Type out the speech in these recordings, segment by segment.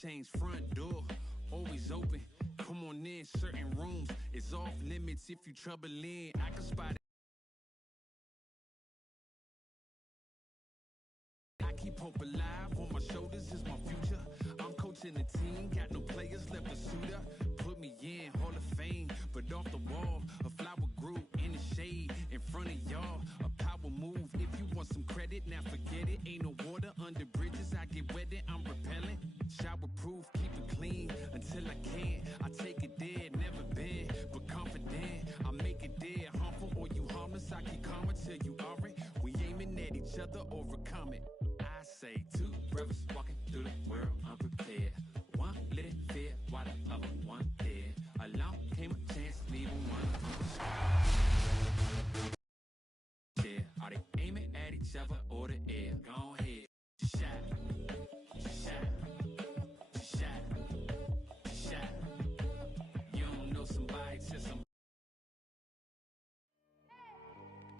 chains, front door always open. Come on in, certain rooms is off limits. If you trouble in, I can spot it. I keep hope alive, on my shoulders is my future. I'm coaching the team, got no players left to suit up. Put me in Hall of Fame, but off the wall, a flower grew in the shade in front of y'all. A power move, if you want some credit, now forget it. Ain't no water under bridges, I get wetted, I'm repellent. Shower proof, keep it clean until I can. I take it there, never been, but confident. I make it there, harmful or you harmless. I keep calm until you are it. We aiming at each other, overcome it. I say two brothers walking through the world unprepared. One little fear while the other one dead. Along came a chance, leaving one unshare. Are they aiming at each other or the air? Go ahead, shot, shot, shot, shot. You don't know somebody till some.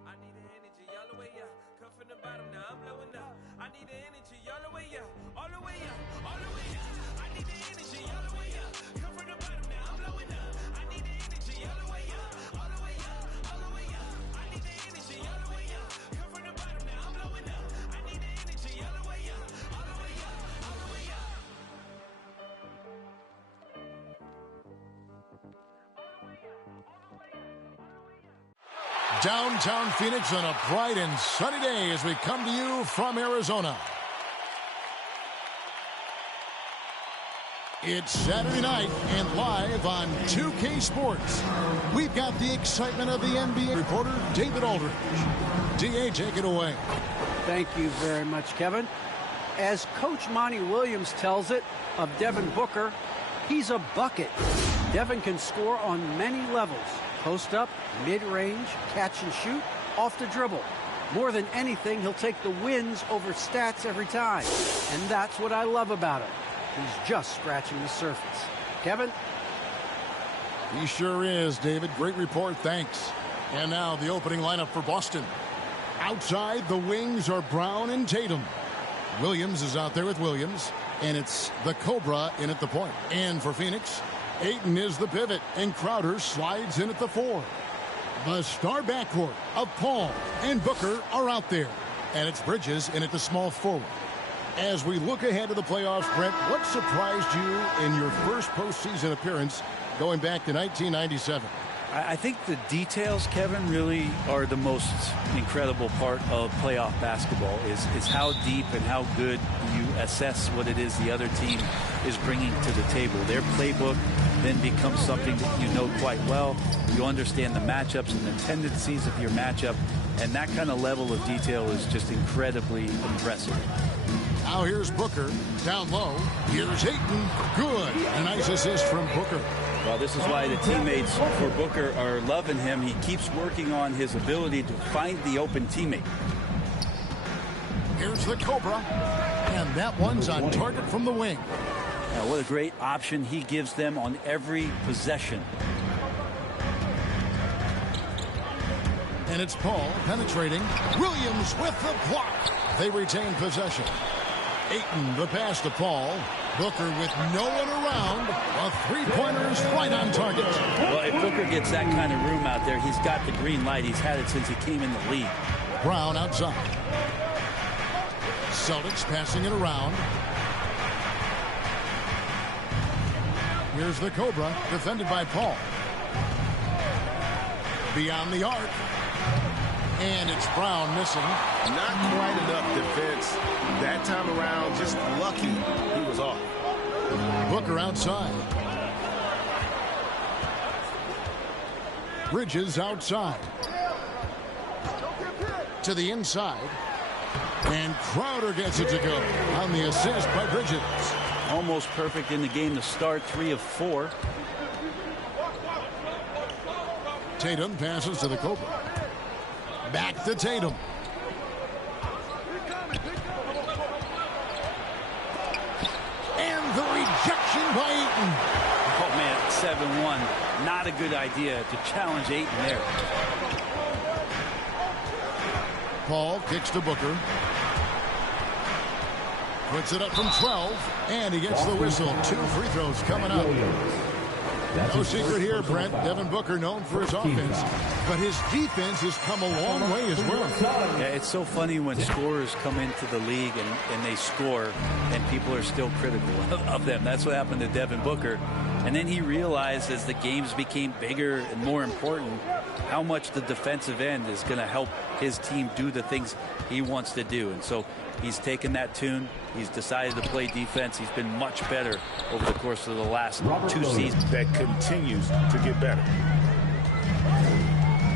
I need the energy all the way up. Come from the bottom, now I'm blowing up. I need the energy all the way up, all the way up, all the way up. I need the energy all the way up. Come from the bottom, now I'm blowing up. I need the energy all the way up, all the way up, all the way up. I need the energy all the way up. Come from the bottom, now I'm blowing up. I need the energy all the way up, all the way up, all the way up. Downtown Phoenix on a bright and sunny day as we come to you from Arizona. It's Saturday night and live on 2K Sports. We've got the excitement of the NBA. Reporter David Aldridge. DA, take it away. Thank you very much, Kevin. As Coach Monty Williams tells it of Devin Booker, he's a bucket. Devin can score on many levels. Post up, mid-range, catch and shoot, off the dribble. More than anything, he'll take the wins over stats every time. And that's what I love about him. He's just scratching the surface. Kevin? He sure is, David. Great report, thanks. And now the opening lineup for Boston. Outside, the wings are Brown and Tatum. Williams is out there with Williams, and it's the Cobra in at the point. And for Phoenix, Ayton is the pivot, and Crowder slides in at the 4. The star backcourt of Paul and Booker are out there, and it's Bridges in at the small forward. As we look ahead to the playoffs, Brent, what surprised you in your first postseason appearance going back to 1997? I think the details, Kevin, really are the most incredible part of playoff basketball is how deep and how good you assess what it is the other team is bringing to the table. Their playbook then becomes something that you know quite well. You understand the matchups and the tendencies of your matchup, and that kind of level of detail is just incredibly impressive. Now here's Booker down low. Here's Ayton. Good. A nice assist from Booker. Well, this is why the teammates for Booker are loving him. He keeps working on his ability to find the open teammate. Here's the Cobra. And that one's on target from the wing. Now, what a great option he gives them on every possession. And it's Paul penetrating. Williams with the block. They retain possession. Ayton the pass to Paul. Booker with no one around. A three-pointer is right on target. Well, if Booker gets that kind of room out there, he's got the green light. He's had it since he came in the league. Brown outside. Celtics passing it around. Here's the Cobra, defended by Paul. Beyond the arc. And it's Brown missing. Not quite enough defense. That time around, just lucky he was off. Booker outside. Bridges outside. To the inside. And Crowder gets it to go on the assist by Bridges. Almost perfect in the game to start, 3 of 4. Tatum passes to the Cobra. Back to Tatum. And the rejection by Ayton. Oh, man, 7-1. Not a good idea to challenge Ayton there. Paul kicks to Booker. Puts it up from 12, and he gets the whistle. 2 free throws coming up. No secret here, Brent. Devin Booker known for his offense, but his defense has come a long way as well. Yeah, it's so funny when scorers come into the league and they score, and people are still critical of them. That's what happened to Devin Booker. And then he realized as the games became bigger and more important, how much the defensive end is going to help his team do the things he wants to do. And so he's taken that tune. He's decided to play defense. He's been much better over the course of the last 2 seasons. That continues to get better.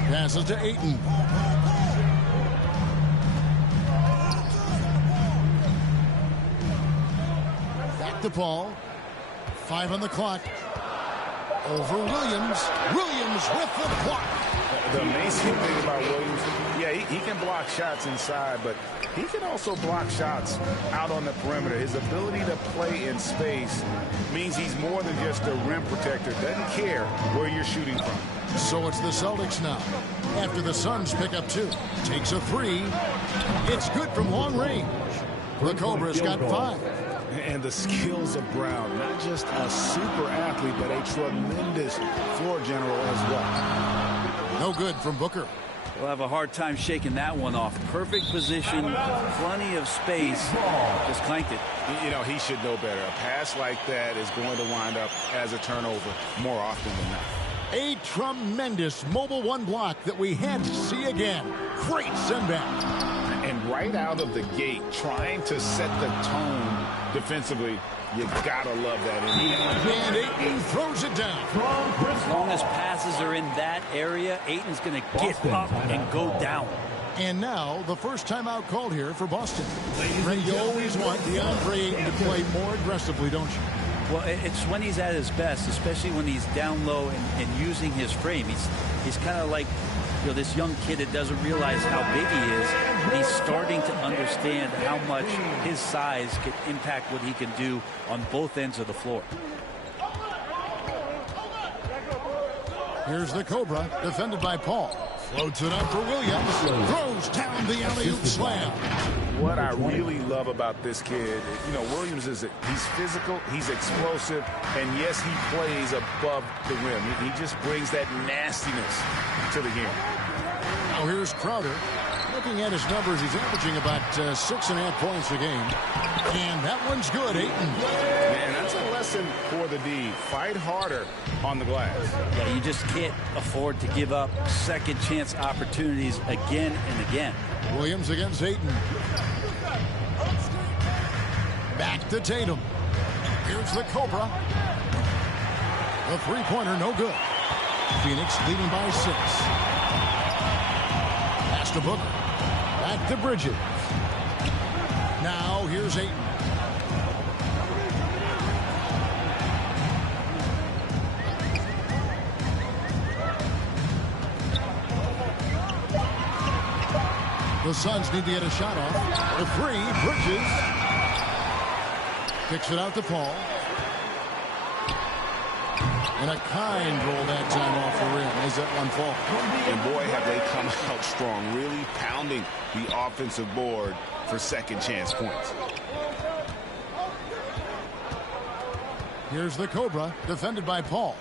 Passes to Ayton. Back to Paul. 5 on the clock. Over Williams. Williams with the block. The amazing thing about Williams, yeah, he can block shots inside, but he can also block shots out on the perimeter. His ability to play in space means he's more than just a rim protector. Doesn't care where you're shooting from. So it's the Celtics now. After the Suns pick up 2. Takes a 3. It's good from long range. The Cobra's got 5. And the skills of Brown, not just a super athlete, but a tremendous floor general as well. No good from Booker. We'll have a hard time shaking that one off. Perfect position, plenty of space. Just clanked it. You know, he should know better. A pass like that is going to wind up as a turnover more often than not. A tremendous mobile 1 block that we had to see again. Great send back. And right out of the gate, trying to set the tone defensively, you gotta love that. And Ayton throws it down. As long as passes are in that area, Ayton's going to get up and go down. And now the first timeout called here for Boston. You always want DeAndre Ayton to play more aggressively, don't you? Well, it's when he's at his best, especially when he's down low and using his frame. He's kind of like, you know, this young kid that doesn't realize how big he is. He's starting to understand how much his size can impact what he can do on both ends of the floor. Here's the Cobra, defended by Paul. Floats it up for Williams. Throws down the alley-oop slam. What I really love about this kid, you know, Williams he's physical, he's explosive, and yes, he plays above the rim. He just brings that nastiness to the game. Now here's Crowder. Looking at his numbers, he's averaging about 6.5 points a game. And that one's good, Ayton. Man, that's a lesson for the D. Fight harder on the glass. Yeah, you just can't afford to give up second chance opportunities again and again. Williams against Ayton. Back to Tatum. Here's the Cobra. The three-pointer, no good. Phoenix leading by 6. Pass to Booker. Back to Bridges. Now here's Ayton. The Suns need to get a shot off. The 3, Bridges. Kicks it out to Paul. And a kind roll that time off the rim as that one falls. And boy, have they come out strong, really pounding the offensive board for second chance points. Here's the Cobra, defended by Paul.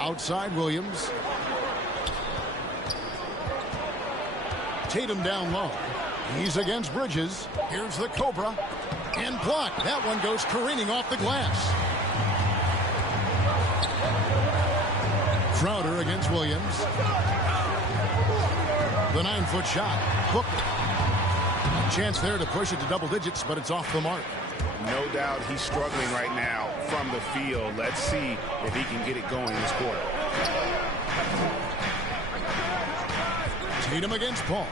Outside Williams. Tatum down low. He's against Bridges. Here's the Cobra. And blocked. That one goes careening off the glass. Crowder against Williams. The 9-foot shot. Booker. A chance there to push it to double digits, but it's off the mark. No doubt he's struggling right now from the field. Let's see if he can get it going this quarter. Tatum against Paul.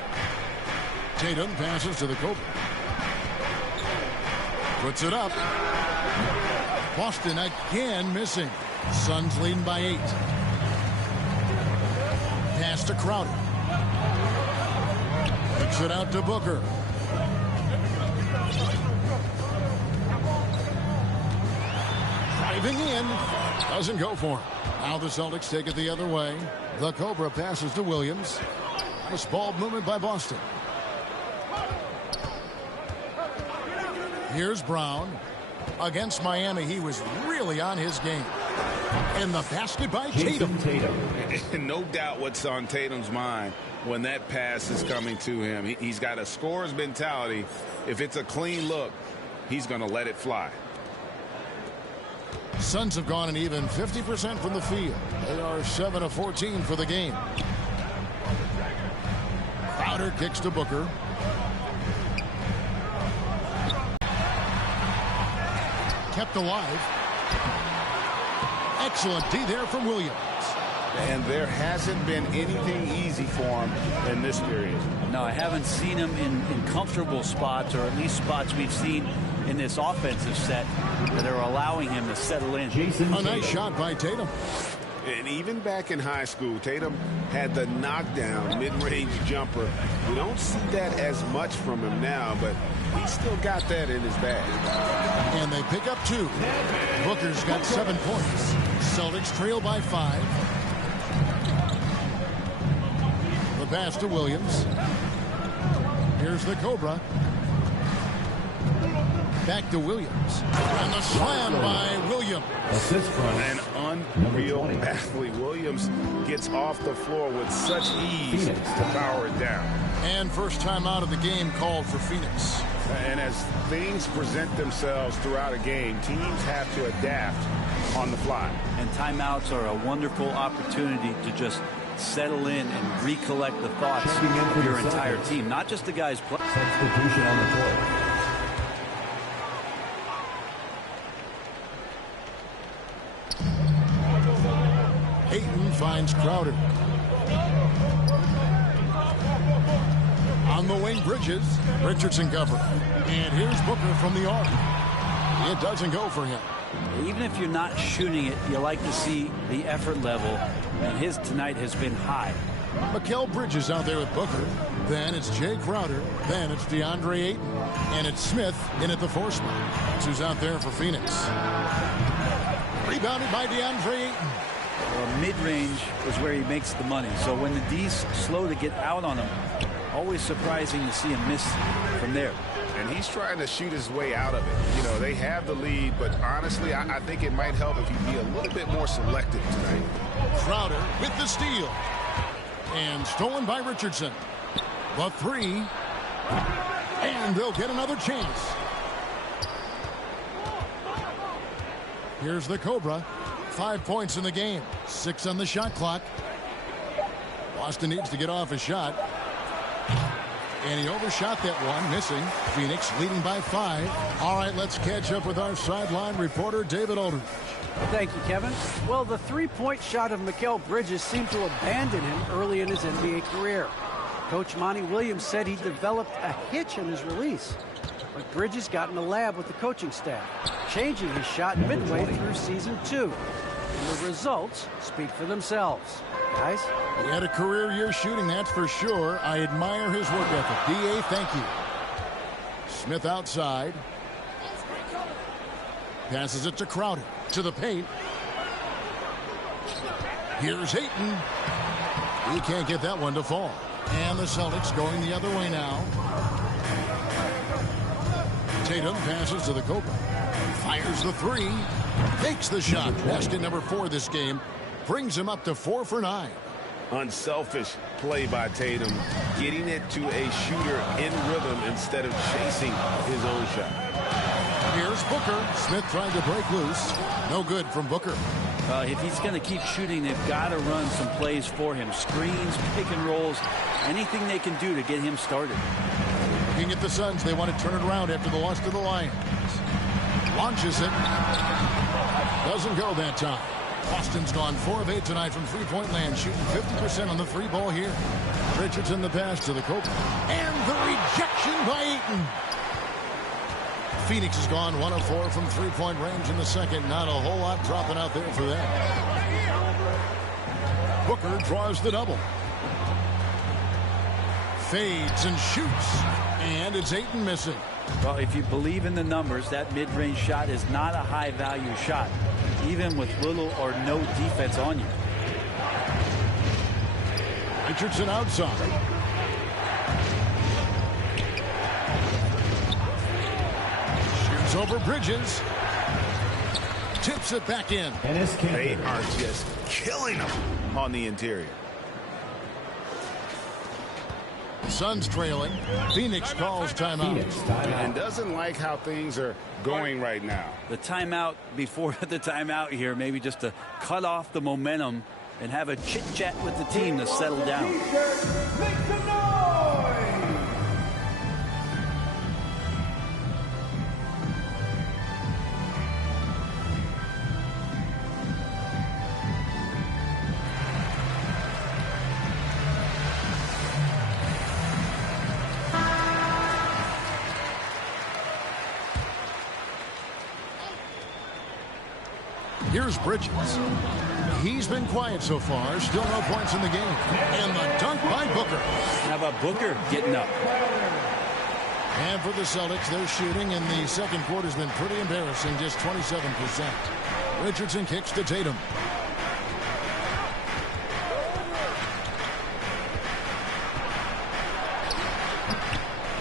Tatum passes to the Cobra. Puts it up. Boston again missing. Suns leading by 8. Pass to Crowder. Kicks it out to Booker. Driving in. Doesn't go for him. Now the Celtics take it the other way. The Cobra passes to Williams. A ball movement by Boston. Here's Brown. Against Miami, he was really on his game. And the basket by Tatum. No doubt what's on Tatum's mind when that pass is coming to him. He's got a scorer's mentality. If it's a clean look, he's going to let it fly. Suns have gone an even 50% from the field. They are 7 of 14 for the game. Crowder kicks to Booker. Kept alive. Excellent D there from Williams. And there hasn't been anything easy for him in this period. No, I haven't seen him in comfortable spots, or at least spots we've seen in this offensive set that are allowing him to settle in. A nice shot by Tatum. And even back in high school, Tatum had the knockdown mid-range jumper. We don't see that as much from him now, but he's still got that in his bag. And they pick up 2. Booker's got 7 points. Celtics trail by 5. The pass to Williams. Here's the Cobra. Back to Williams. And the slam by Williams. An unreal athlete. Williams gets off the floor with such ease to power it down. And first time out of the game called for Phoenix. And as things present themselves throughout a game, teams have to adapt on the fly. And timeouts are a wonderful opportunity to just settle in and recollect the thoughts of your entire team, not just the guys playing. Substitution on the court. Ayton finds Crowder. On the wing, Bridges. Richardson cover. And here's Booker from the arc. It doesn't go for him. Even if you're not shooting it, you like to see the effort level, and his tonight has been high. Mikal Bridges out there with Booker. Then it's Jay Crowder. Then it's DeAndre Ayton. And it's Smith in at the 4 spot. That's who's out there for Phoenix. Rebounded by DeAndre Ayton. Well, mid-range is where he makes the money. So when the D's slow to get out on him, always surprising to see him miss from there. And he's trying to shoot his way out of it. You know, they have the lead, but honestly, I think it might help if he be a little bit more selective tonight. Crowder with the steal. And stolen by Richardson. The 3. And they'll get another chance. Here's the Cobra. 5 points in the game. 6 on the shot clock. Boston needs to get off a shot. And he overshot that one, missing. Phoenix leading by 5. All right, let's catch up with our sideline reporter, David Aldridge. Thank you, Kevin. Well, the three-point shot of Mikal Bridges seemed to abandon him early in his NBA career. Coach Monty Williams said he developed a hitch in his release. But Bridges got in the lab with the coaching staff, changing his shot midway through season 2. And the results speak for themselves. Guys? He had a career year shooting, that's for sure. I admire his work ethic. D.A., thank you. Smith outside. Passes it to Crowder. To the paint. Here's Ayton. He can't get that one to fall. And the Celtics going the other way now. Tatum passes to the Cobra. Fires the 3. Takes the shot. Basket number 4 this game. Brings him up to 4 for 9. Unselfish play by Tatum, getting it to a shooter in rhythm instead of chasing his own shot. Here's Booker. Smith trying to break loose. No good from Booker. If he's going to keep shooting, they've got to run some plays for him. Screens, pick and rolls, anything they can do to get him started. Looking at the Suns, they want to turn it around after the loss to the Lions. Launches it. Doesn't go that time. Boston's gone 4 of 8 tonight from three-point land, shooting 50% on the 3 ball here. Richardson the pass to the Cobra. And the rejection by Ayton. Phoenix has gone 1 of 4 from three-point range in the second. Not a whole lot dropping out there for them. Booker draws the double. Fades and shoots. And it's Ayton missing. Well, if you believe in the numbers, that mid-range shot is not a high-value shot, even with little or no defense on you. Richardson outside. over Bridges. Tips it back in. They are just killing them on the interior. Suns trailing. Phoenix calls timeout. And doesn't like how things are going right now. The timeout before the timeout here, maybe just to cut off the momentum and have a chit-chat with the team to settle down. Make some noise! Here's Bridges. He's been quiet so far. Still no points in the game. And the dunk by Booker. How about Booker getting up? And for the Celtics, their shooting in the second quarter has been pretty embarrassing, just 27%. Richardson kicks to Tatum.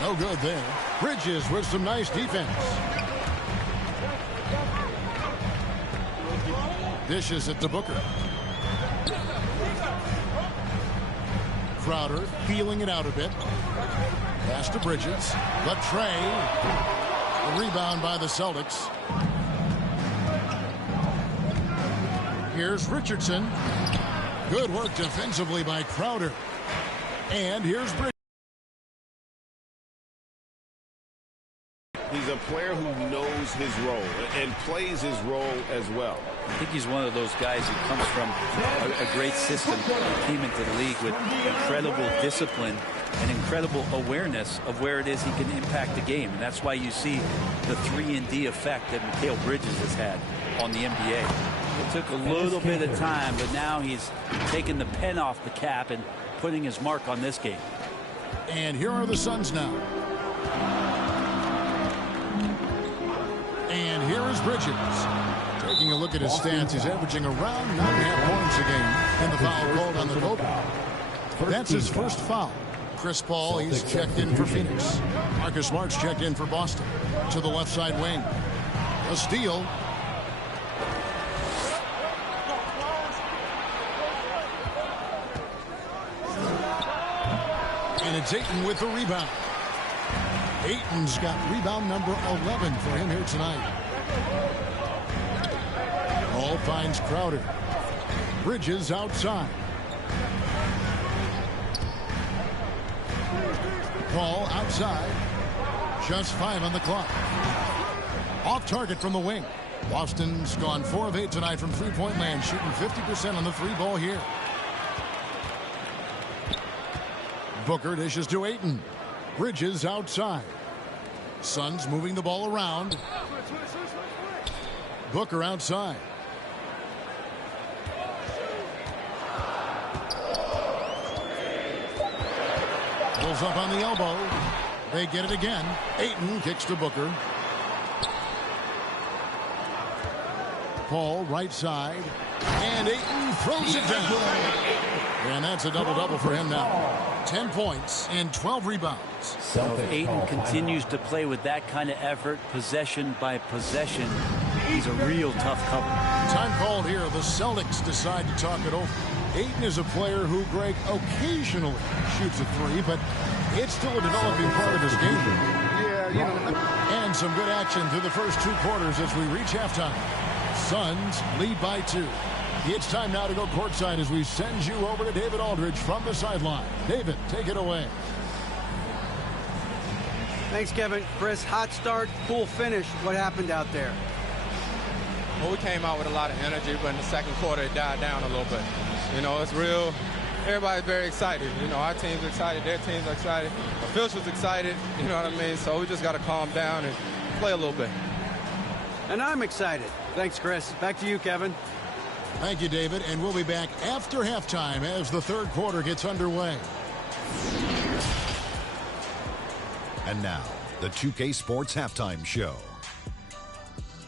No good there. Bridges with some nice defense. Dishes it to Booker. Crowder feeling it out a bit. Pass to Bridges. The tray. The rebound by the Celtics. Here's Richardson. Good work defensively by Crowder. And here's Bridges. He's a player who knows his role and plays his role as well. I think he's one of those guys who comes from a great system, came into the league with incredible discipline and incredible awareness of where it is he can impact the game. And that's why you see the 3-and-D effect that Mikal Bridges has had on the NBA. It took a little bit of time, but now he's taking the pen off the cap and putting his mark on this game. And here are the Suns now. And here is Bridges. Taking a look at his stats, he's averaging around 9.5 points a game. And the foul called on the goal. That's his first foul. Chris Paul, he's checked in for Phoenix. Marcus Smart's checked in for Boston. To the left side wing. A steal. And it's Ayton with the rebound. Ayton's got rebound number 11 for him here tonight. Ball finds Crowder. Bridges outside. Paul outside. Just 5 on the clock. Off target from the wing. Boston's gone 4 of 8 tonight from three-point land, shooting 50% on the 3-ball here. Booker dishes to Ayton. Bridges outside. Suns moving the ball around. Booker outside. Pulls up on the elbow. They get it again. Ayton kicks to Booker. Paul right side. And Ayton throws it down. And that's a double-double for him now. 10 points and 12 rebounds. So if Ayton continues to play with that kind of effort, possession by possession, he's a real tough cover. Time called here. The Celtics decide to talk it over. Ayton is a player who, Greg, occasionally shoots a three, but it's still a developing part of his game. Yeah, you know. And some good action through the first 2 quarters as we reach halftime. Suns lead by 2. It's time now to go courtside as we send you over to David Aldridge from the sideline. David, take it away. Thanks, Kevin. Chris, hot start, cool finish. What happened out there? Well, we came out with a lot of energy, but in the second quarter, it died down a little bit. You know, it's real. Everybody's very excited. You know, our team's excited. Their team's excited. Officials excited. You know what I mean? So we just got to calm down and play a little bit. And I'm excited. Thanks, Chris. Back to you, Kevin. Thank you, David. And we'll be back after halftime as the third quarter gets underway. And now, the 2K Sports Halftime Show.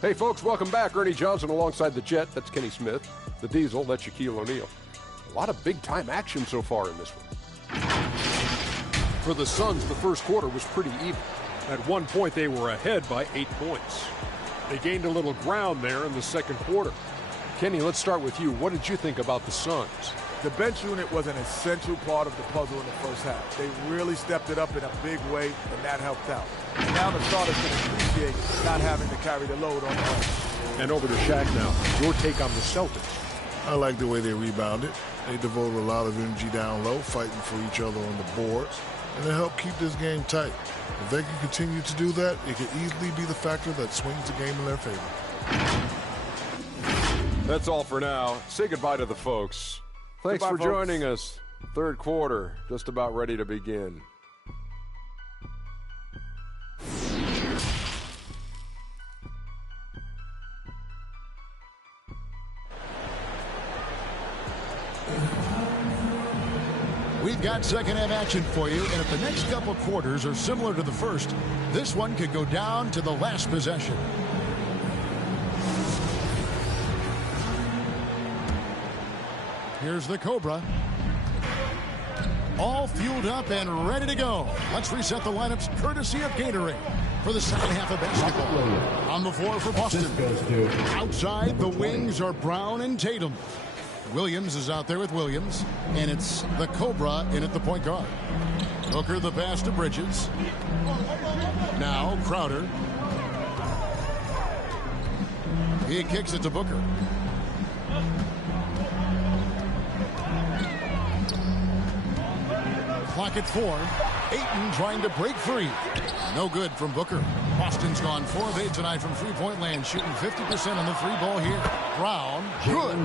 Hey, folks, welcome back. Ernie Johnson alongside the Jet. That's Kenny Smith. The Diesel, that's Shaquille O'Neal. A lot of big-time action so far in this one. For the Suns, the first quarter was pretty even. At one point, they were ahead by 8 points. They gained a little ground there in the second quarter. Kenny, let's start with you. What did you think about the Suns? The bench unit was an essential part of the puzzle in the first half. They really stepped it up in a big way, and that helped out. Now the starters can appreciate not having to carry the load on their own. And over to Shaq now. Your take on the Celtics. I like the way they rebounded. They devoted a lot of energy down low, fighting for each other on the boards, and it helped keep this game tight. If they can continue to do that, it could easily be the factor that swings the game in their favor. That's all for now. Say goodbye to the folks. Thanks for joining us. Third quarter, just about ready to begin. We've got second half action for you, and if the next couple quarters are similar to the first, this one could go down to the last possession. Here's the Cobra. All fueled up and ready to go. Let's reset the lineups courtesy of Gatorade for the second half of basketball. On the floor for Boston. Outside, the wings are Brown and Tatum. Williams is out there with Williams, and it's the Cobra in at the point guard. Booker the pass to Bridges. Now Crowder. He kicks it to Booker. Clock at 4. Ayton trying to break free. No good from Booker. Boston's gone 4 of 8 tonight from three-point land, shooting 50% on the free ball here. Brown, good.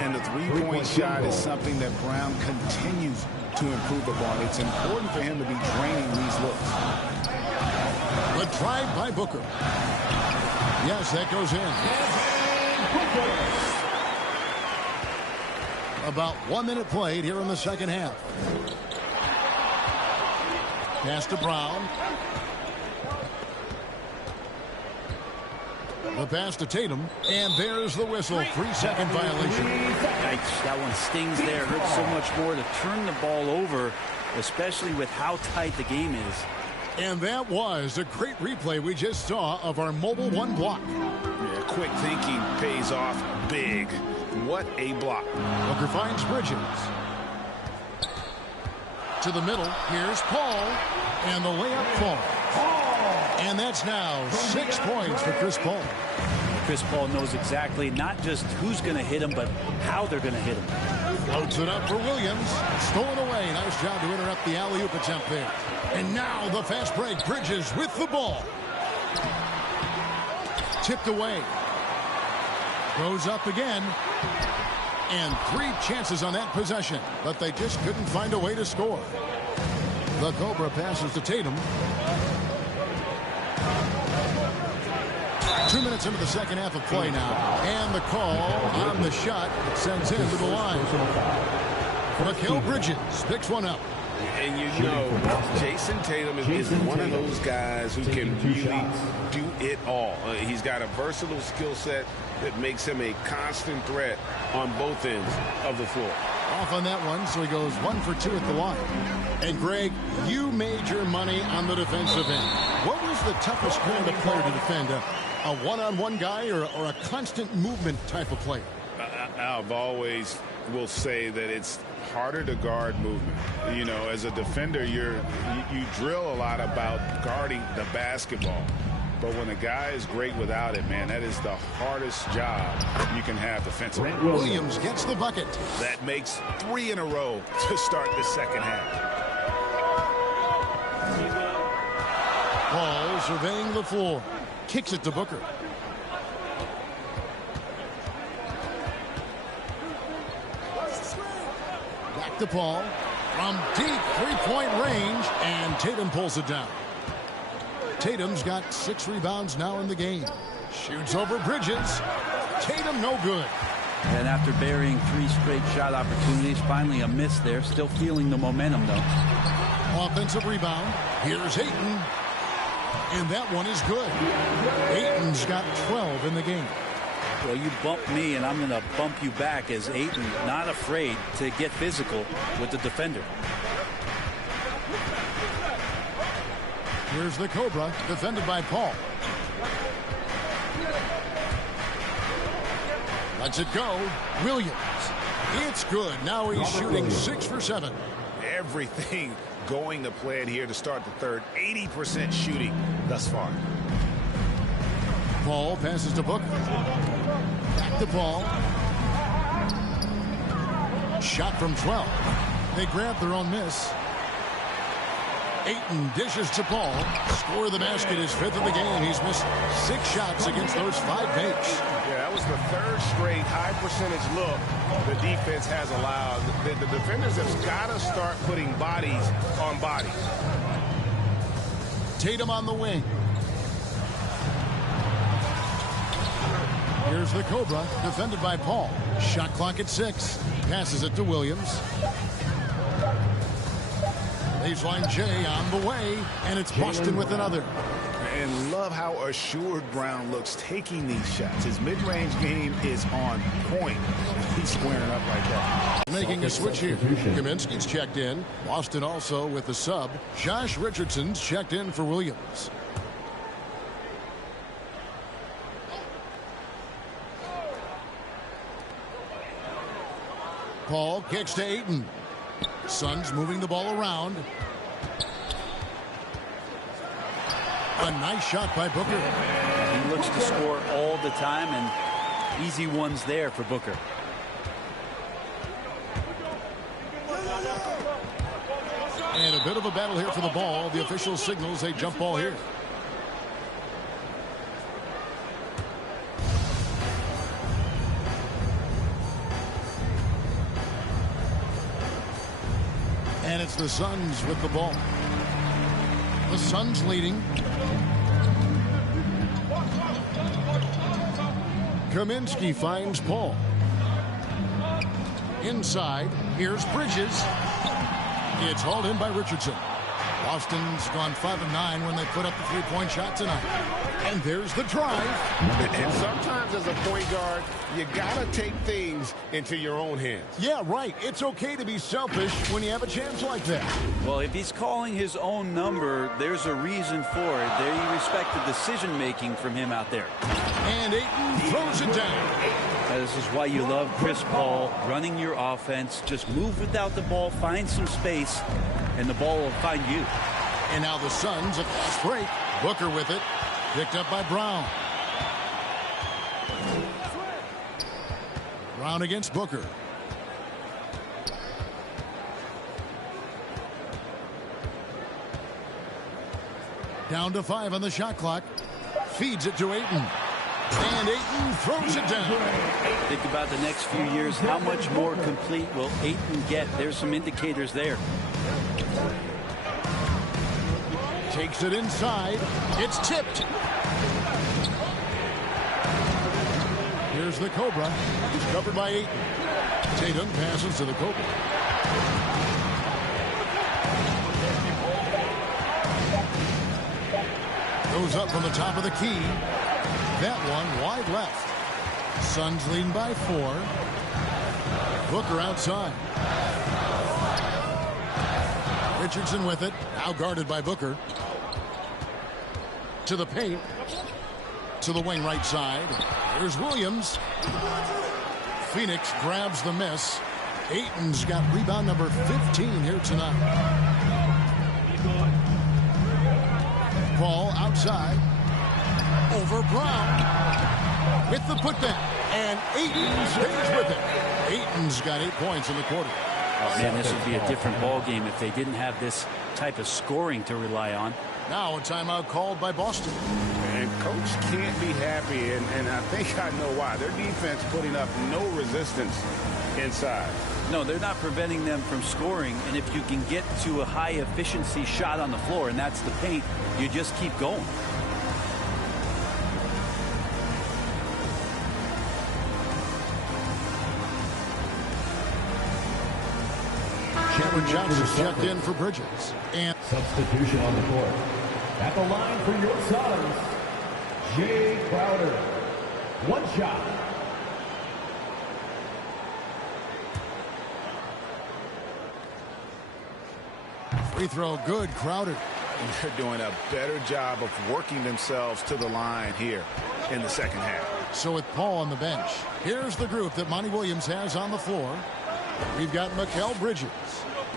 And the three-point shot is something that Brown continues to improve upon. It's important for him to be draining these looks. The drive by Booker. Yes, that goes in. About 1 minute played here in the second half. Pass to Brown. The pass to Tatum. And there's the whistle. 3-second violation. Yikes, that one stings there. Hurts so much more to turn the ball over, especially with how tight the game is. And that was a great replay we just saw of our Mobile One block. Yeah, quick thinking pays off big. What a block. Booker finds Bridges. To the middle. Here's Paul. And the layup falls. And that's now 6 points for Chris Paul. Chris Paul knows exactly not just who's going to hit him, but how they're going to hit him. Floats it up for Williams. Stolen away. Nice job to interrupt the alley-oop attempt there. And now the fast break. Bridges with the ball. Tipped away. Goes up again. And 3 chances on that possession, but they just couldn't find a way to score. The Cobra passes to Tatum. 2 minutes into the second half of play now. And the call on the shot that sends him to the line. Mikal Bridges picks one up. And you know, Jason Tatum is one of those guys who can really do it all. He's got a versatile skill set that makes him a constant threat on both ends of the floor. Off on that one, so he goes 1 for 2 at the line. And Greg, you made your money on the defensive end. What was the toughest kind of player to defend? A one-on-one guy or a constant movement type of player? I've always will say that it's harder to guard movement. You know, as a defender, you drill a lot about guarding the basketball. But when a guy is great without it, man, that is the hardest job you can have defensively. Williams gets the bucket. That makes 3 in a row to start the second half. Paul surveying the floor. Kicks it to Booker. Back to Paul. From deep three-point range, and Tatum pulls it down. Tatum's got 6 rebounds now in the game. Shoots over Bridges. Tatum no good. And after burying 3 straight shot opportunities, finally a miss there. Still feeling the momentum, though. Offensive rebound. Here's Ayton. And that one is good. Ayton's got 12 in the game. Well, you bump me, and I'm going to bump you back as Ayton not afraid to get physical with the defender. Here's the Cobra, defended by Paul. Lets it go. Williams. It's good. Now he's shooting 6 for 7. Everything going to plan here to start the third. 80% shooting thus far. Paul passes to Booker. Back to Paul. Shot from 12. They grab their own miss. Ayton dishes to Paul. Score the basket, his 5th of the game. He's missed 6 shots against those 5 makes. Yeah, that was the 3rd straight high percentage look the defense has allowed. The defenders have got to start putting bodies on bodies. Tatum on the wing. Here's the Cobra, defended by Paul. Shot clock at 6. Passes it to Williams. Baseline J on the way, and it's Boston with another. And love how assured Brown looks taking these shots. His mid-range game is on point. He's squaring up like that. Making a switch here. Kaminsky's checked in. Boston also with the sub. Josh Richardson's checked in for Williams. Paul kicks to Ayton. Suns moving the ball around. A nice shot by Booker. He looks to score all the time, and easy ones there for Booker. And a bit of a battle here for the ball. The official signals a jump ball here. And it's the Suns with the ball. The Suns leading. Kaminsky finds Paul. Inside, here's Bridges. It's hauled in by Richardson. Boston's gone 5 of 9 when they put up the 3-point shot tonight. And there's the drive. And sometimes as a point guard, you got to take things into your own hands. Yeah, right. It's okay to be selfish when you have a chance like that. Well, if he's calling his own number, there's a reason for it. They respect the decision-making from him out there. And Ayton throws it down. This is why you love Chris Paul, running your offense. Just move without the ball, find some space, and the ball will find you. And now the Suns, a fast break. Booker with it. Picked up by Brown. Brown against Booker. Down to 5 on the shot clock. Feeds it to Ayton. And Ayton throws it down. Think about the next few years. How much more complete will Ayton get? There's some indicators there. Takes it inside. It's tipped. Here's the Cobra. He's covered by Ayton. Tatum passes to the Cobra. Goes up from the top of the key. That one wide left. Suns leading by 4. Booker outside. Richardson with it. Now guarded by Booker. To the paint. To the wing right side. Here's Williams. Phoenix grabs the miss. Ayton's got rebound number 15 here tonight. Paul outside. Over Brown. With the putback. And Ayton stays with it. Ayton's got 8 points in the quarter. Oh, man, this would be a different ball game if they didn't have this type of scoring to rely on. Now a timeout called by Boston. And coach can't be happy, and I think I know why. Their defense putting up no resistance inside. No, they're not preventing them from scoring, and if you can get to a high-efficiency shot on the floor, and that's the paint, you just keep going. Cameron Johnson's checked in for Bridges. And substitution on the court. At the line for your Suns, Jay Crowder. 1 shot. Free throw good. Crowder. And they're doing a better job of working themselves to the line here in the second half. So with Paul on the bench, here's the group that Monty Williams has on the floor. We've got Mikal Bridges.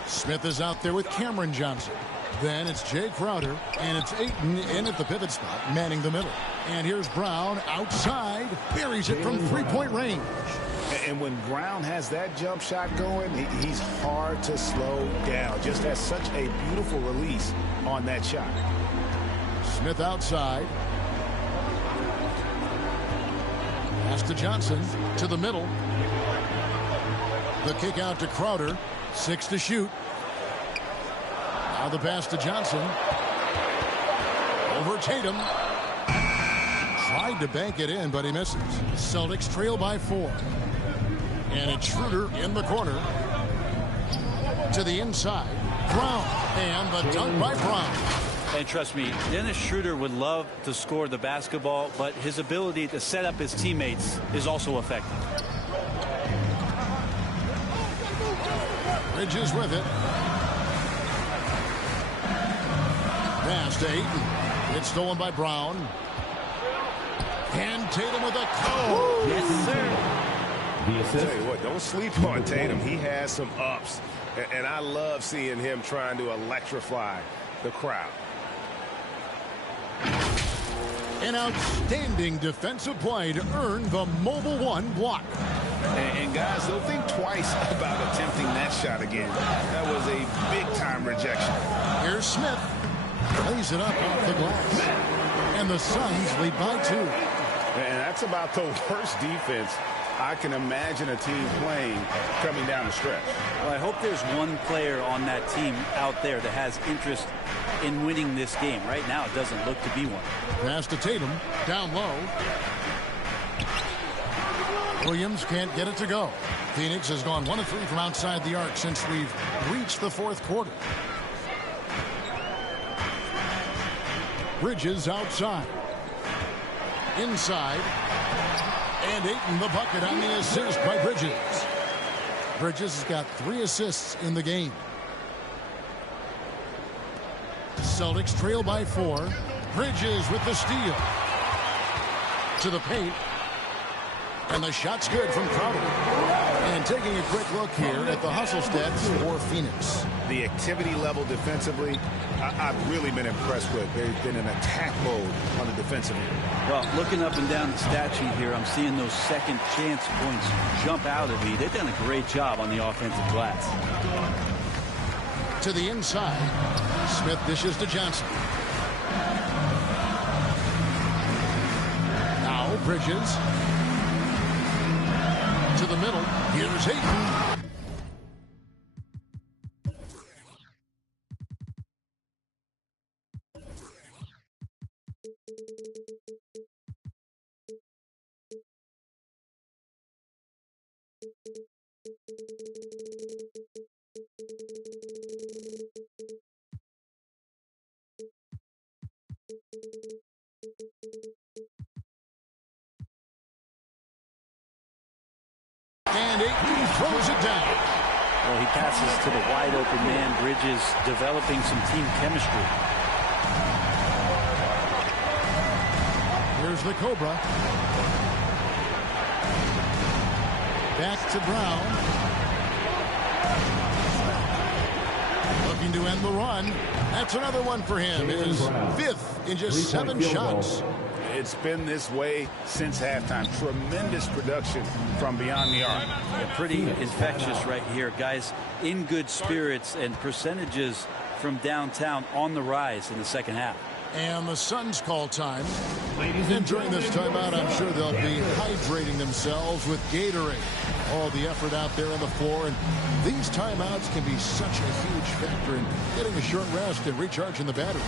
Smith is out there with Cameron Johnson. Then it's Jay Crowder, and it's Ayton in at the pivot spot, manning the middle. And here's Brown outside, buries it from three-point range. And when Brown has that jump shot going, he's hard to slow down. Just has such a beautiful release on that shot. Smith outside. Pass to Johnson, to the middle. The kick out to Crowder, 6 to shoot. Now the pass to Johnson. Over Tatum. Tried to bank it in, but he misses. Celtics trail by 4. And it's Schroeder in the corner. To the inside. Brown. And the dunk by Brown. And trust me, Dennis Schroeder would love to score the basketball, but his ability to set up his teammates is also effective. Bridges with it. Pass to Ayton. It's stolen by Brown. And Tatum with a call. Yes, sir. I'll tell you what, don't sleep on Tatum. He has some ups. And I love seeing him trying to electrify the crowd. An outstanding defensive play to earn the Mobile One block. And guys, they'll think twice about attempting that shot again. That was a big-time rejection. Here's Smith. Lays it up off the glass. And the Suns lead by 2. And that's about the worst defense I can imagine a team playing coming down the stretch. Well, I hope there's one player on that team out there that has interest in winning this game. Right now, it doesn't look to be one. Pass to Tatum. Down low. Williams can't get it to go. Phoenix has gone 1 of 3 from outside the arc since we've reached the 4th quarter. Bridges outside. Inside. And Ayton the bucket on the assist by Bridges. Bridges has got 3 assists in the game. Celtics trail by 4. Bridges with the steal. To the paint. And the shot's good from Crowder. And taking a quick look here at the hustle stats for Phoenix. The activity level defensively, I've really been impressed with. They've been in attack mode on the defensive end. Well, looking up and down the stat sheet here, I'm seeing those second chance points jump out at me. They've done a great job on the offensive glass. To the inside. Smith dishes to Johnson. Now Bridges. To the middle. Here's Ayton. And Ayton throws it down. Well, he passes to the wide open man. Bridges developing some team chemistry. Here's the Cobra. Back to Brown. Looking to end the run. That's another one for him. His 5th in just 7 shots. It's been this way since halftime. Tremendous production from beyond the arc. Yeah, pretty infectious right here. Guys in good spirits and percentages from downtown on the rise in the second half. And the Suns call time. And during this timeout, I'm sure they'll be hydrating themselves with Gatorade. All the effort out there on the floor. And these timeouts can be such a huge factor in getting a short rest and recharging the battery.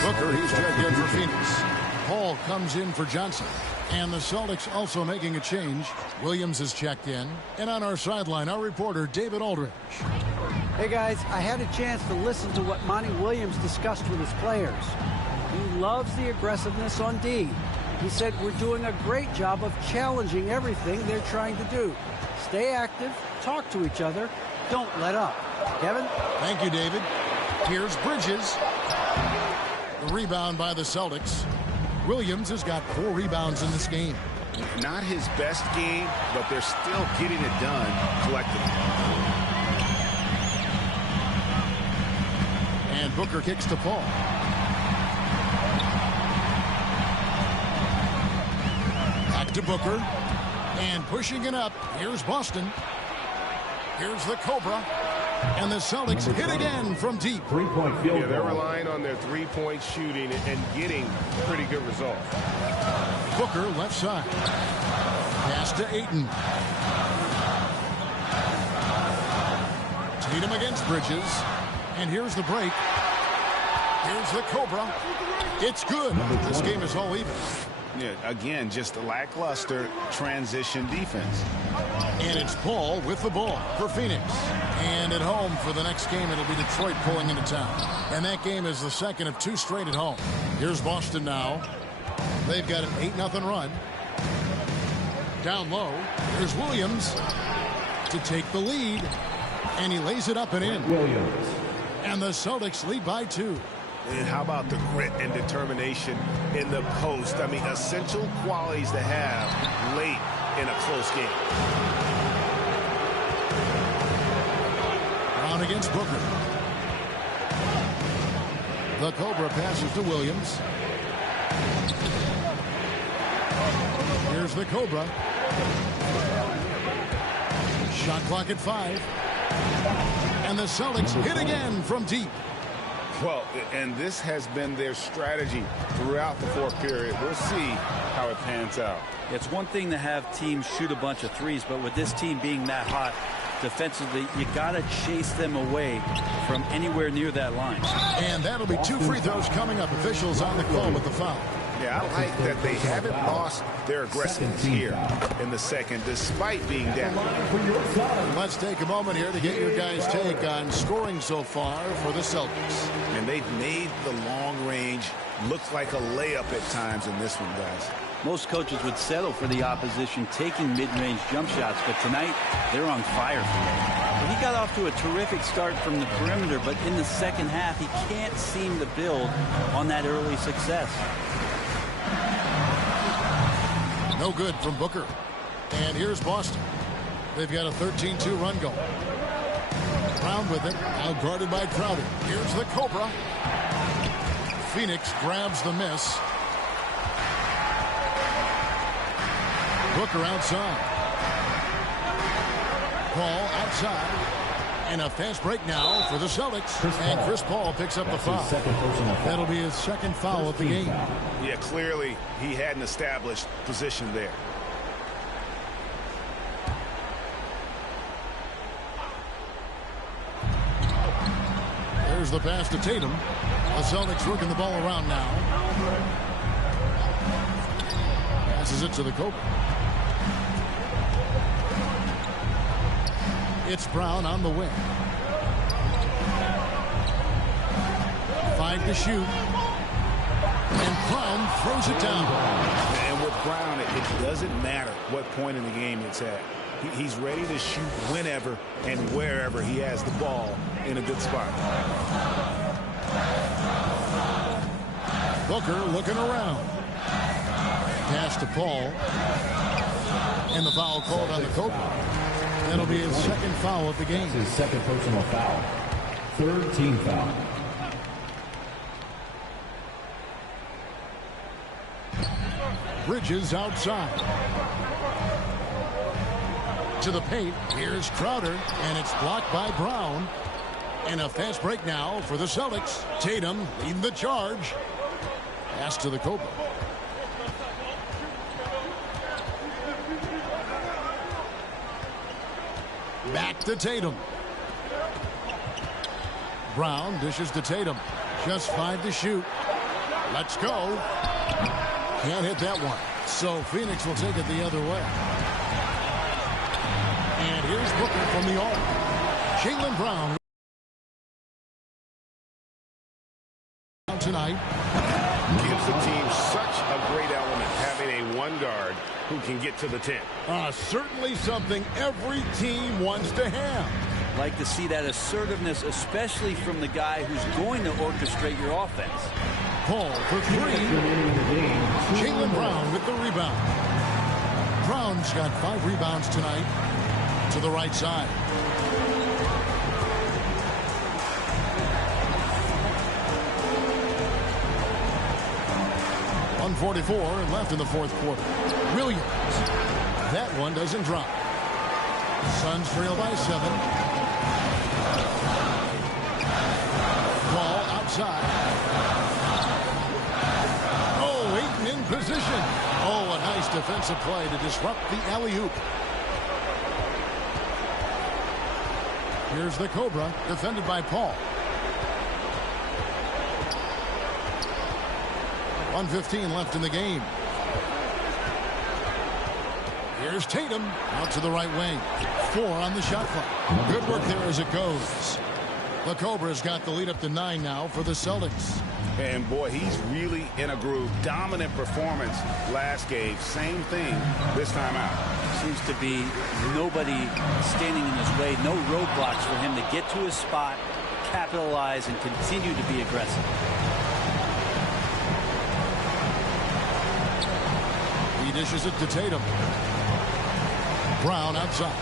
Booker, he's checked in for Phoenix. Paul comes in for Johnson. And the Celtics also making a change. Williams is checked in. And on our sideline, our reporter, David Aldridge. Hey, guys, I had a chance to listen to what Monty Williams discussed with his players. He loves the aggressiveness on D. He said, we're doing a great job of challenging everything they're trying to do. Stay active, talk to each other, don't let up. Kevin? Thank you, David. Here's Bridges. The rebound by the Celtics. Williams has got 4 rebounds in this game. Not his best game, but they're still getting it done collectively. And Booker kicks to Paul. Back to Booker. And pushing it up. Here's Boston. Here's the Cobra. And the Celtics hit again from deep. 3-point field goal. They're relying on their three-point shooting and getting pretty good results. Booker left side. Pass to Ayton. Tatum against Bridges. And here's the break. Here's the Cobra. It's good. This game is all even. Yeah, again, just a lackluster transition defense. And it's Paul with the ball for Phoenix. And at home for the next game, it'll be Detroit pulling into town. And that game is the second of 2 straight at home. Here's Boston now. They've got an 8-0 run. Down low, here's Williams to take the lead. And he lays it up and in. Williams. And the Celtics lead by 2. And how about the grit and determination in the post? I mean, essential qualities to have late in a close game. Brown against Booker. The Cobra passes to Williams. Here's the Cobra. Shot clock at 5. And the Celtics hit again from deep. Well, and this has been their strategy throughout the fourth period. We'll see how it pans out. It's one thing to have teams shoot a bunch of threes, but with this team being that hot defensively, you got to chase them away from anywhere near that line. And that'll be 2 free throws coming up. Officials on the call with the foul. Yeah, I like that they haven't lost their aggressiveness here in the second, despite being down. Let's take a moment here to get your guys' take on scoring so far for the Celtics. And they've made the long range look like a layup at times in this one, guys. Most coaches would settle for the opposition taking mid-range jump shots, but tonight they're on fire for it. He got off to a terrific start from the perimeter, but in the second half, he can't seem to build on that early success. No good from Booker. And here's Boston. They've got a 13-2 run going. Brown with it, out guarded by Crowder. Here's the Cobra. Phoenix grabs the miss. Booker outside. Paul outside. And a fast break now for the Celtics. And Chris Paul picks up the foul. That'll be his second foul of the game. Yeah, clearly he had an established position there. There's the pass to Tatum. The Celtics working the ball around now. Passes it to the Cobra. It's Brown on the wing. 5 to shoot. And Brown throws it down. And with Brown, it doesn't matter what point in the game it's at. He's ready to shoot whenever and wherever he has the ball in a good spot. Booker looking around. Pass to Paul. And the foul called on the Cobra. That'll be his second foul of the game. His second personal foul. Third team foul. Bridges outside. To the paint. Here's Crowder. And it's blocked by Brown. And a fast break now for the Celtics. Tatum leading the charge. Pass to the Cobra. Back to Tatum. Brown dishes to Tatum. Just 5 to shoot. Let's go. Can't hit that one. So Phoenix will take it the other way. And here's Booker from the arc. Jaylen Brown tonight. Gives the team such a great element, having one guard who can get to the 10. Certainly something every team wants to have. Like to see that assertiveness, especially from the guy who's going to orchestrate your offense. Paul for three. Jaylen Brown with the rebound. Brown's got 5 rebounds tonight. To the right side. .144 left in the fourth quarter. Williams. That one doesn't drop. Suns trail by 7. Ball outside. Oh, Ayton in position. Oh, a nice defensive play to disrupt the alley-oop. Here's the Cobra, defended by Paul. 1:15 left in the game. Here's Tatum out to the right wing. 4 on the shot clock. Good work there as it goes. The Cobra's got the lead up to 9 now for the Celtics. And boy, he's really in a groove. Dominant performance last game. Same thing this time out. Seems to be nobody standing in his way. No roadblocks for him to get to his spot, capitalize, and continue to be aggressive. He dishes it to Tatum. Brown outside.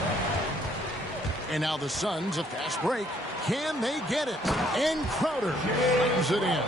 And now the Suns, a fast break. Can they get it? And Crowder brings it in.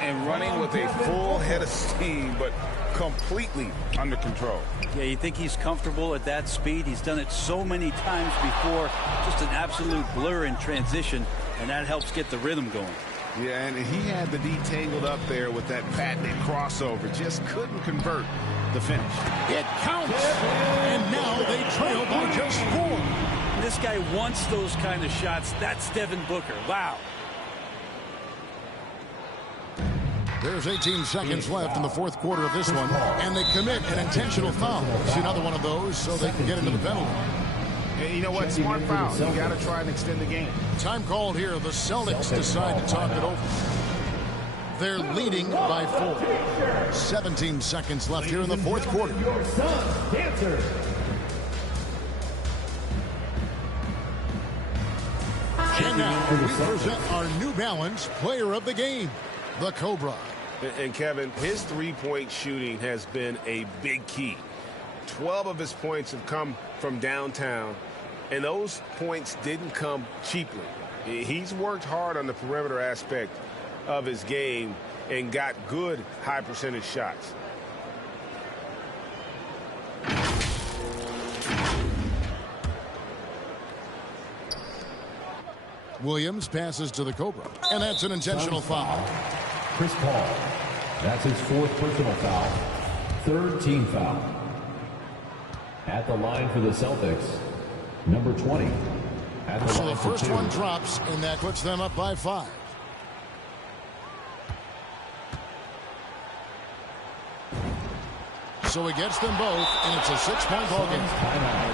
And running with a full head of steam, but completely under control. Yeah, you think he's comfortable at that speed? He's done it so many times before. Just an absolute blur in transition, and that helps get the rhythm going. Yeah, and he had the D tangled up there with that patented crossover. Just couldn't convert the finish. It counts! And now they trail by just 4. This guy wants those kind of shots. That's Devin Booker. Wow. There's 18 seconds left in the fourth quarter of this one, and they commit an intentional foul. See another one of those so they can get into the penalty. And you know what? Smart foul. You got to try and extend the game. Time called here. The Celtics decide to talk it over. They're leading by 4. 17 seconds left here in the fourth quarter. And now we present our New Balance player of the game, the Cobra. And Kevin, his three-point shooting has been a big key. 12 of his points have come from downtown, and those points didn't come cheaply. He's worked hard on the perimeter aspect of his game and got good high-percentage shots. Williams passes to the Cobra, and that's an intentional foul. Chris Paul. That's his 4th personal foul. 3rd team foul. At the line for the Celtics, number 20. So the first one drops, and that puts them up by 5. So he gets them both, and it's a 6-point ball game.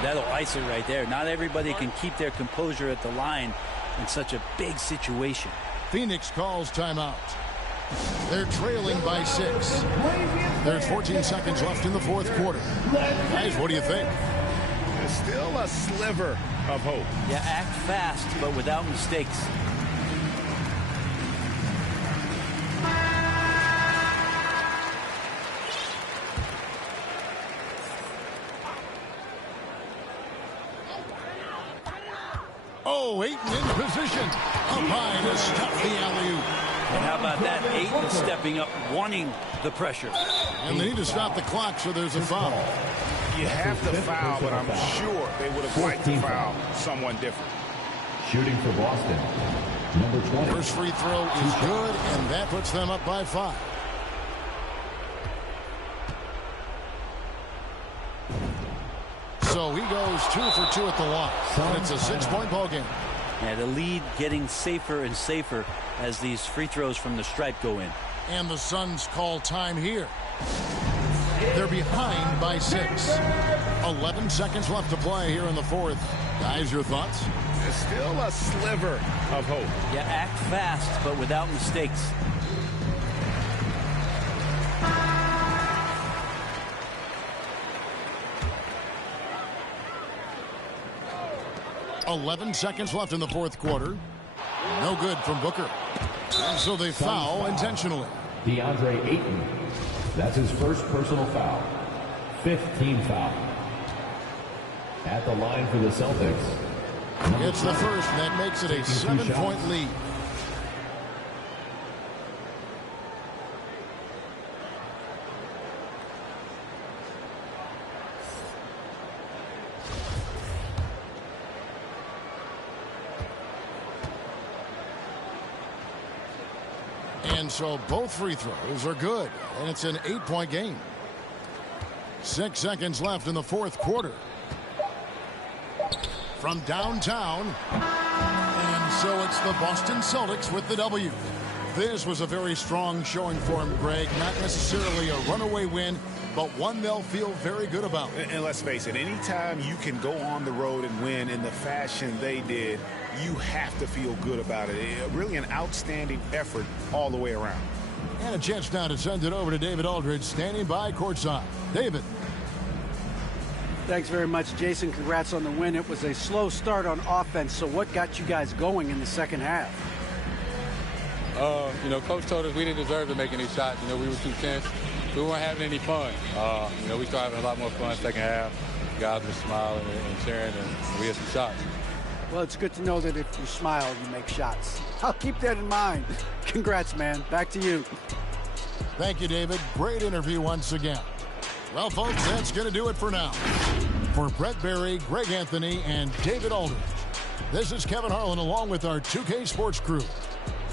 That'll ice it right there. Not everybody can keep their composure at the line in such a big situation. Phoenix calls timeout. They're trailing by 6. There's 14 seconds left in the fourth quarter. Guys, what do you think? There's still a sliver of hope. Yeah, act fast, but without mistakes. Oh, Ayton in position. Up high to stop the alley-oop. And how about that? Ayton stepping up, wanting the pressure. And they need to stop the clock, so there's a foul. You have to foul, but I'm sure they would have liked to foul someone different. Shooting for Boston, number 20. First free throw is good, and that puts them up by 5. So he goes 2 for 2 at the line. And it's a 6-point ball game. Yeah, the lead getting safer and safer as these free throws from the stripe go in. And the Suns call time here. They're behind by 6. 11 seconds left to play here in the fourth. Guys, your thoughts? There's still a sliver of hope. Yeah, act fast, but without mistakes. 11 seconds left in the fourth quarter. No good from Booker. And so they foul intentionally. DeAndre Ayton. That's his first personal foul. 5th team foul. At the line for the Celtics. It's the first, and that makes it a 7-point lead. And so both free throws are good, and it's an 8-point game. 6 seconds left in the fourth quarter. From downtown, and so it's the Boston Celtics with the W. This was a very strong showing for them, Greg. Not necessarily a runaway win, but one they'll feel very good about. And let's face it, anytime you can go on the road and win in the fashion they did, you have to feel good about it. Really an outstanding effort all the way around. And a chance now to send it over to David Aldridge, standing by courtside. David. Thanks very much, Jason. Congrats on the win. It was a slow start on offense, so what got you guys going in the second half? Coach told us we didn't deserve to make any shots. We were too tense. We weren't having any fun. We started having a lot more fun second half. Guys were smiling and cheering, and we had some shots. Well, it's good to know that if you smile, you make shots. I'll keep that in mind. Congrats, man. Back to you. Thank you, David. Great interview once again. Well, folks, that's going to do it for now. For Brett Berry, Greg Anthony, and David Aldridge, this is Kevin Harlan along with our 2K Sports crew.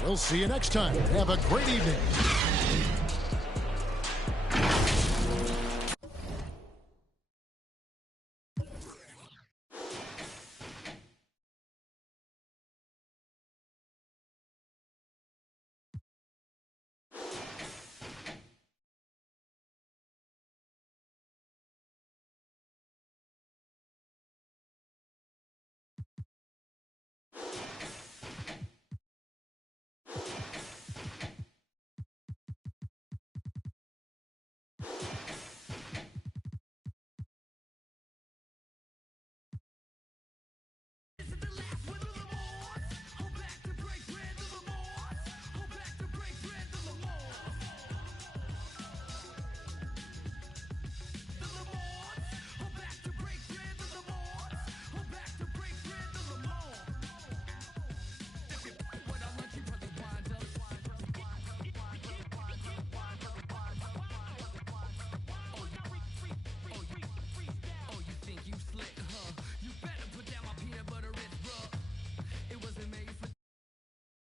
We'll see you next time. Have a great evening.